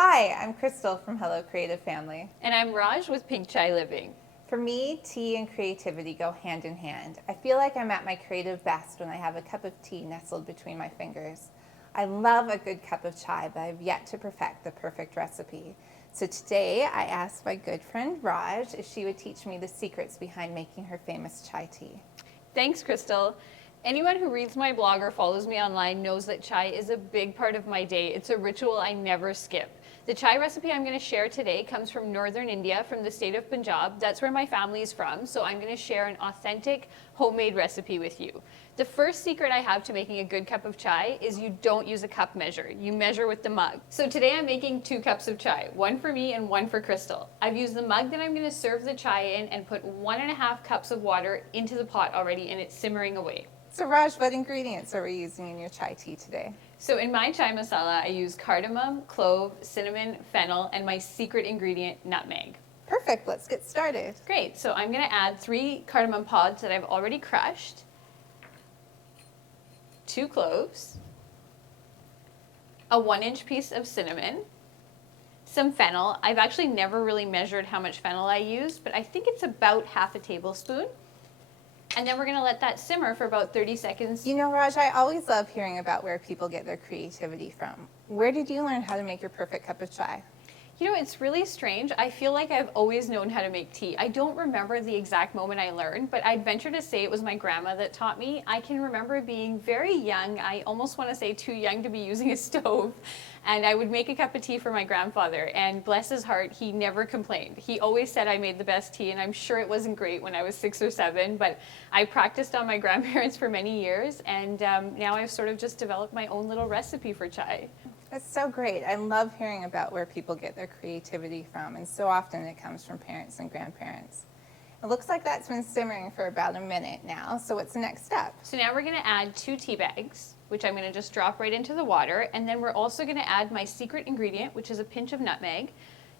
Hi, I'm Crystal from Hello Creative Family. And I'm Raj with Pink Chai Living. For me, tea and creativity go hand in hand. I feel like I'm at my creative best when I have a cup of tea nestled between my fingers. I love a good cup of chai, but I've yet to perfect the perfect recipe. So today I asked my good friend Raj if she would teach me the secrets behind making her famous chai tea. Thanks, Crystal. Anyone who reads my blog or follows me online knows that chai is a big part of my day. It's a ritual I never skip. The chai recipe I'm going to share today comes from northern India, from the state of Punjab. That's where my family is from, so I'm going to share an authentic homemade recipe with you. The first secret I have to making a good cup of chai is you don't use a cup measure. You measure with the mug. So today I'm making 2 cups of chai, one for me and one for Crystal. I've used the mug that I'm going to serve the chai in and put 1.5 cups of water into the pot already, and it's simmering away. So Raj, what ingredients are we using in your chai tea today? So in my chai masala, I use cardamom, clove, cinnamon, fennel, and my secret ingredient, nutmeg. Perfect, let's get started. Great, so I'm gonna add 3 cardamom pods that I've already crushed, 2 cloves, a 1-inch piece of cinnamon, some fennel. I've actually never really measured how much fennel I used, but I think it's about half a tablespoon. And then we're gonna let that simmer for about 30 seconds. You know, Raj, I always love hearing about where people get their creativity from. Where did you learn how to make your perfect cup of chai? You know, it's really strange. I feel like I've always known how to make tea. I don't remember the exact moment I learned, but I'd venture to say it was my grandma that taught me. I can remember being very young. I almost want to say too young to be using a stove. And I would make a cup of tea for my grandfather, and bless his heart, he never complained. He always said I made the best tea, and I'm sure it wasn't great when I was 6 or 7, but I practiced on my grandparents for many years, and now I've sort of just developed my own little recipe for chai. That's so great. I love hearing about where people get their creativity from, and so often it comes from parents and grandparents. It looks like that's been simmering for about a minute now, so what's the next step? So now we're gonna add 2 tea bags, which I'm gonna just drop right into the water, and then we're also gonna add my secret ingredient, which is a pinch of nutmeg.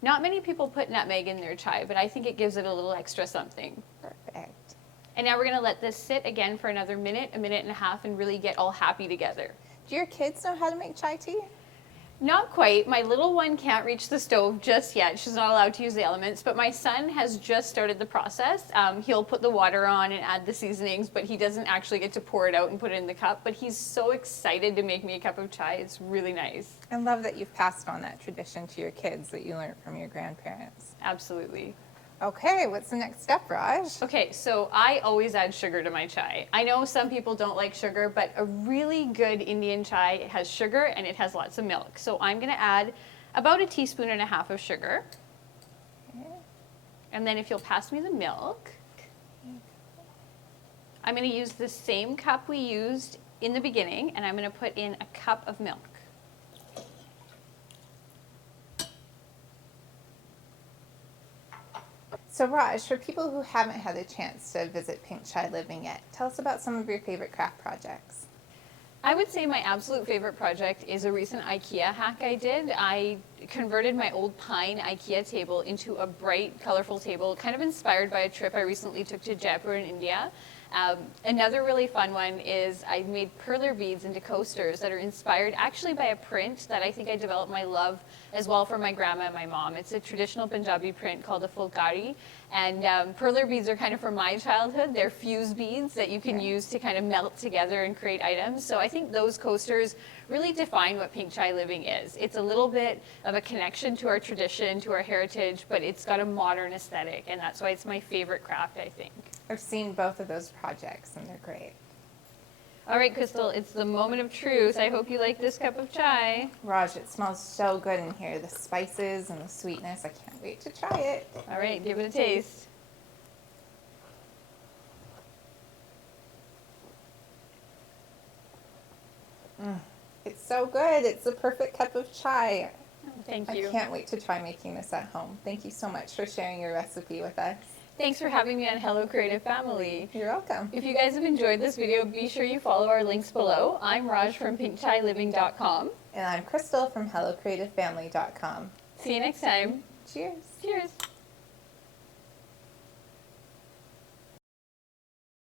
Not many people put nutmeg in their chai, but I think it gives it a little extra something. Perfect. And now we're gonna let this sit again for another minute, a minute and a half, and really get all happy together. Do your kids know how to make chai tea? Not quite. My little one can't reach the stove just yet. She's not allowed to use the elements, but my son has just started the process. He'll put the water on and add the seasonings, but he doesn't actually get to pour it out and put it in the cup. But he's so excited to make me a cup of chai. It's really nice. I love that you've passed on that tradition to your kids that you learned from your grandparents. Absolutely. Okay, what's the next step, Raj? Okay, so I always add sugar to my chai. I know some people don't like sugar, but a really good Indian chai has sugar and it has lots of milk. So I'm gonna add about 1.5 teaspoons of sugar. Okay. And then if you'll pass me the milk, I'm gonna use the same cup we used in the beginning, and I'm gonna put in a cup of milk. So Raj, for people who haven't had a chance to visit Pink Chai Living yet, tell us about some of your favorite craft projects. I would say my absolute favorite project is a recent IKEA hack I did. I converted my old pine IKEA table into a bright, colorful table, kind of inspired by a trip I recently took to Jaipur in India. Another really fun one is I made perler beads into coasters that are inspired actually by a print that I think I developed my love as well from my grandma and my mom. It's a traditional Punjabi print called a fulkari, and perler beads are kind of from my childhood. They're fuse beads that you can use to kind of melt together and create items. So I think those coasters really define what Pink Chai Living is. It's a little bit of a connection to our tradition, to our heritage, but it's got a modern aesthetic, and that's why it's my favorite craft, I think. I've seen both of those projects and they're great. All right, Crystal, it's the moment of truth. I hope you like this cup of chai. Raj, it smells so good in here. The spices and the sweetness. I can't wait to try it. All right, give it a taste. It's so good. It's the perfect cup of chai. Thank you. I can't wait to try making this at home. Thank you so much for sharing your recipe with us. Thanks for having me on Hello Creative Family. You're welcome. If you guys have enjoyed this video, be sure you follow our links below. I'm Raj from pinkchailiving.com. And I'm Crystal from HelloCreativeFamily.com. See you next time. Cheers. Cheers.